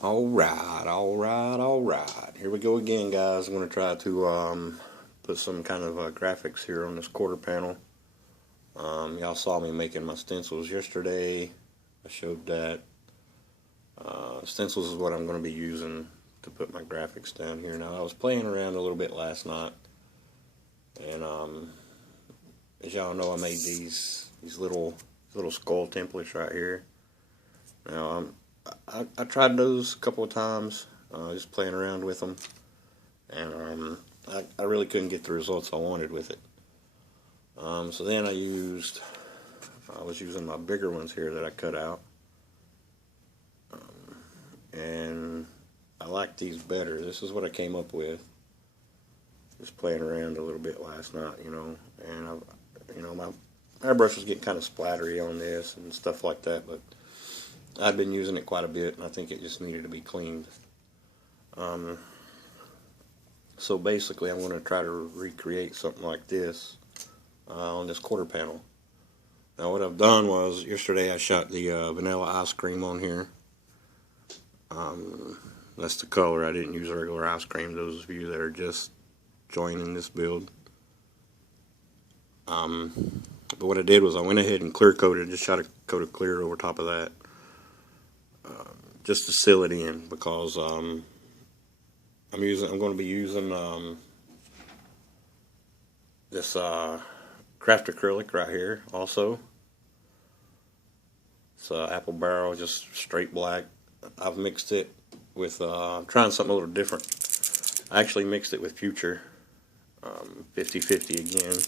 Alright. Here we go again, guys. I'm going to try to put some kind of graphics here on this quarter panel. Y'all saw me making my stencils yesterday. I showed that. Stencils is what I'm going to be using to put my graphics down here. Now, I was playing around a little bit last night, and as y'all know, I made these little skull templates right here. Now, I tried those a couple of times, just playing around with them, and I really couldn't get the results I wanted with it. So then I was using my bigger ones here that I cut out, and I like these better. This is what I came up with. Just playing around a little bit last night, and my airbrush was getting kind of splattery on this and stuff like that, but I've been using it quite a bit, and I think it just needed to be cleaned. So basically, I'm going to try to recreate something like this on this quarter panel. Now, what I've done was, yesterday I shot the vanilla ice cream on here. That's the color. I didn't use regular ice cream, those of you that are just joining this build. But what I did was I went ahead and clear coated, just shot a coat of clear over top of that. Just to seal it in, because I'm going to be using this craft acrylic right here also. It's apple barrel, just straight black. I've mixed it with trying something a little different. I actually mixed it with Future 50/50 again.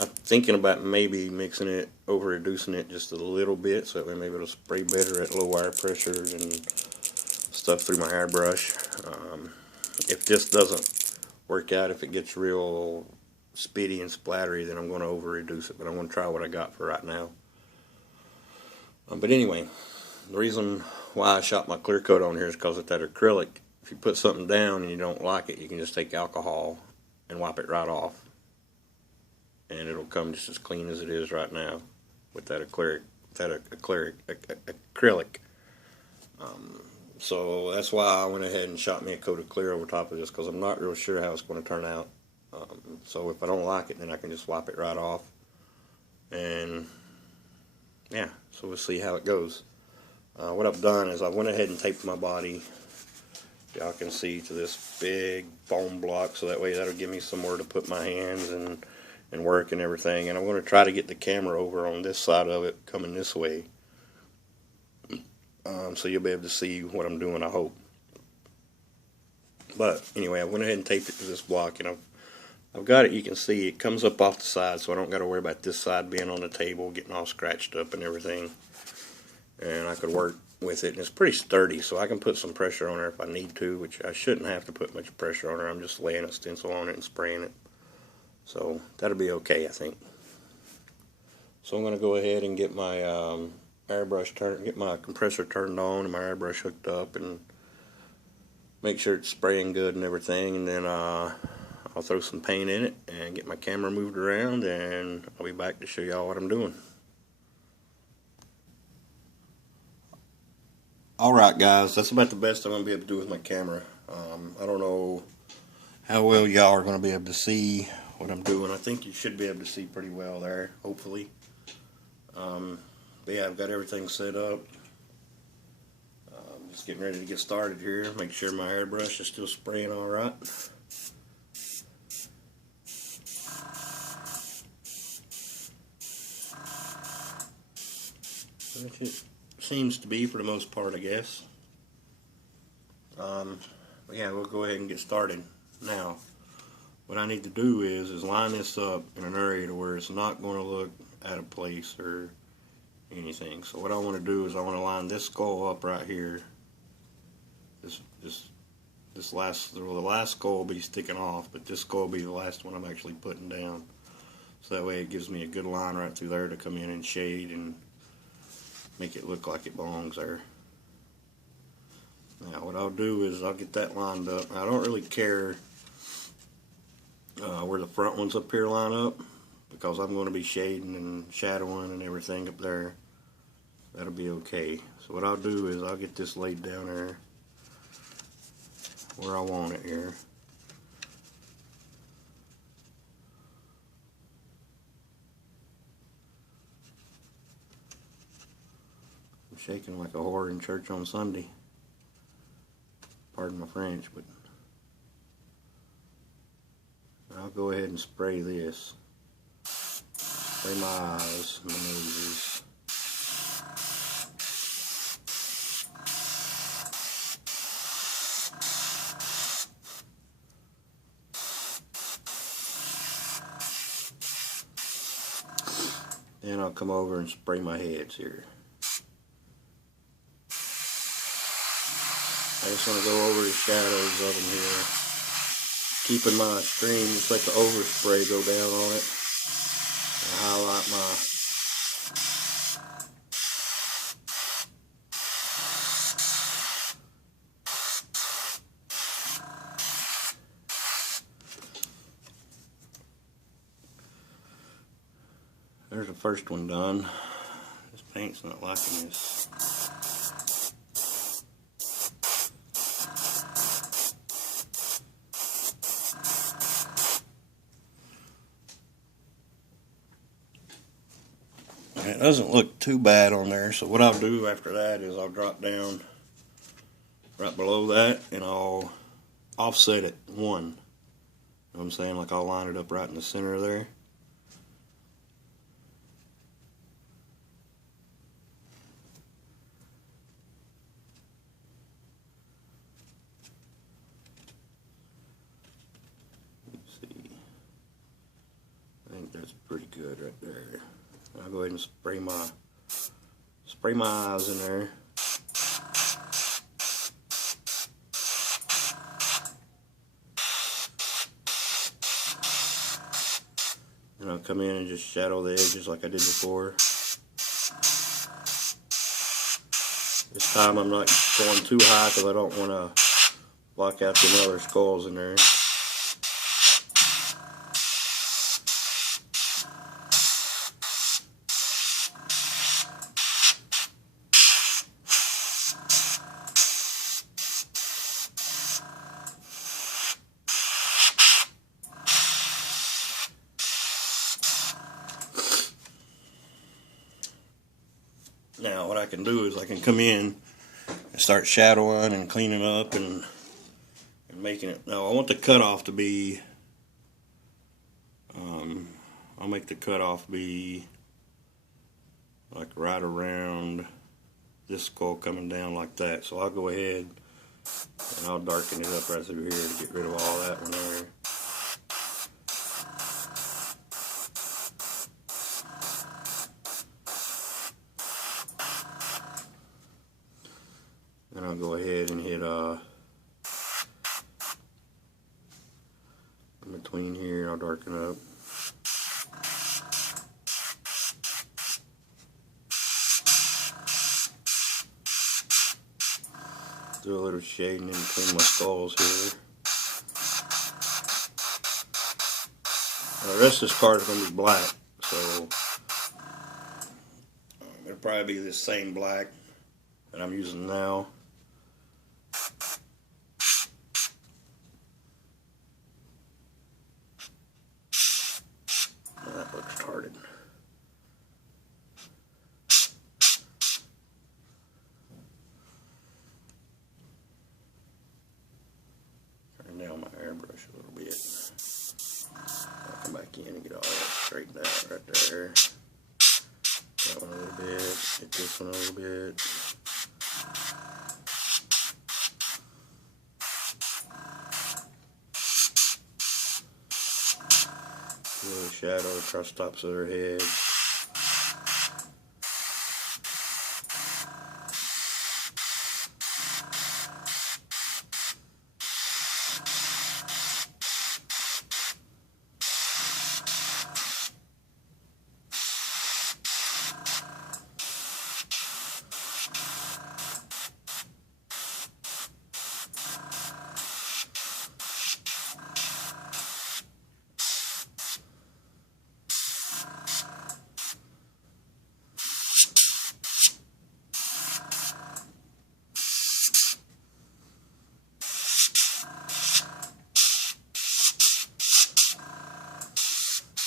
I'm thinking about maybe mixing it, over reducing it just a little bit, so that way maybe it'll spray better at low wire pressures and stuff through my airbrush. If this doesn't work out, if it gets real speedy and splattery, then I'm going to over reduce it, but I'm going to try what I got for right now. But anyway, the reason why I shot my clear coat on here is because of that acrylic. If you put something down and you don't like it, you can just take alcohol and wipe it right off, and it'll come just as clean as it is right now with that acrylic. So that's why I went ahead and shot me a coat of clear over top of this, because I'm not real sure how it's going to turn out. So if I don't like it, then I can just wipe it right off, and yeah, so we'll see how it goes. What I've done is I went ahead and taped my body, y'all can see, to this big foam block, so that way that'll give me somewhere to put my hands and work and everything. And I'm going to try to get the camera over on this side of it, coming this way, so you'll be able to see what I'm doing, I hope. But anyway, I went ahead and taped it to this block, and I've got it. You can see it comes up off the side, so I don't got to worry about this side being on the table, getting all scratched up and everything. And I could work with it, and it's pretty sturdy, so I can put some pressure on there if I need to, which I shouldn't have to put much pressure on her. I'm just laying a stencil on it and spraying it, so that'll be okay, I think. So I'm going to go ahead and get my get my compressor turned on and my airbrush hooked up, and make sure it's spraying good and everything, and then I'll throw some paint in it and get my camera moved around, and I'll be back to show y'all what I'm doing. Alright guys, that's about the best I'm going to be able to do with my camera. I don't know how well y'all are going to be able to see what I'm doing. I think you should be able to see pretty well there, hopefully. But yeah, I've got everything set up. Just getting ready to get started here. Make sure my airbrush is still spraying alright. Which it seems to be for the most part, I guess. But yeah, we'll go ahead and get started. Now, what I need to do is line this up in an area to where it's not going to look out of place or anything. So what I want to do is I want to line this skull up right here. The last skull will be sticking off, but this skull will be the last one I'm actually putting down. So that way it gives me a good line right through there to come in and shade and make it look like it belongs there. Now what I'll do is I'll get that lined up. Now, I don't really care where the front ones up here line up, because I'm going to be shading and shadowing and everything up there. that'll be okay. So what I'll do is I'll get this laid down there where I want it here. I'm shaking like a whore in church on Sunday. Pardon my French, but I'll go ahead and spray this. Spray my eyes, my noses. Then I'll come over and spray my heads here. I just want to go over the shadows of them here. Keeping my stream, just let the overspray go down on it. And highlight my there's the first one done. This paint's not liking this. It doesn't look too bad on there, so what I'll do after that is I'll drop down right below that and I'll offset it 1. You know what I'm saying? Like I'll line it up right in the center there. Let's see. I think that's pretty good right there. I'll go ahead and spray my eyes in there. And I'll come in and just shadow the edges like I did before. This time I'm not going too high because I don't want to block out the other skulls in there. Now what I can do is I can come in and start shadowing and cleaning up and making it. Now I want the cutoff to be, I'll make the cutoff be like right around this skull coming down like that. So I'll go ahead and I'll darken it up right through here to get rid of all that one there. Then I'll go ahead and hit in between here, I'll darken up. Do a little shading in between my skulls here. Now, the rest of this card is going to be black, so it'll probably be this same black that I'm using now. That looks retarded. Turn down my airbrush a little bit. I'll come back in and get all that straightened out right there. That one a little bit, hit this one a little bit. A little shadow across the tops of their head.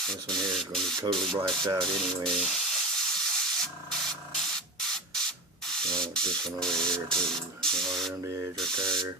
This one here is going to be totally blacked out anyway. I want this one over here too, all around the edge right there.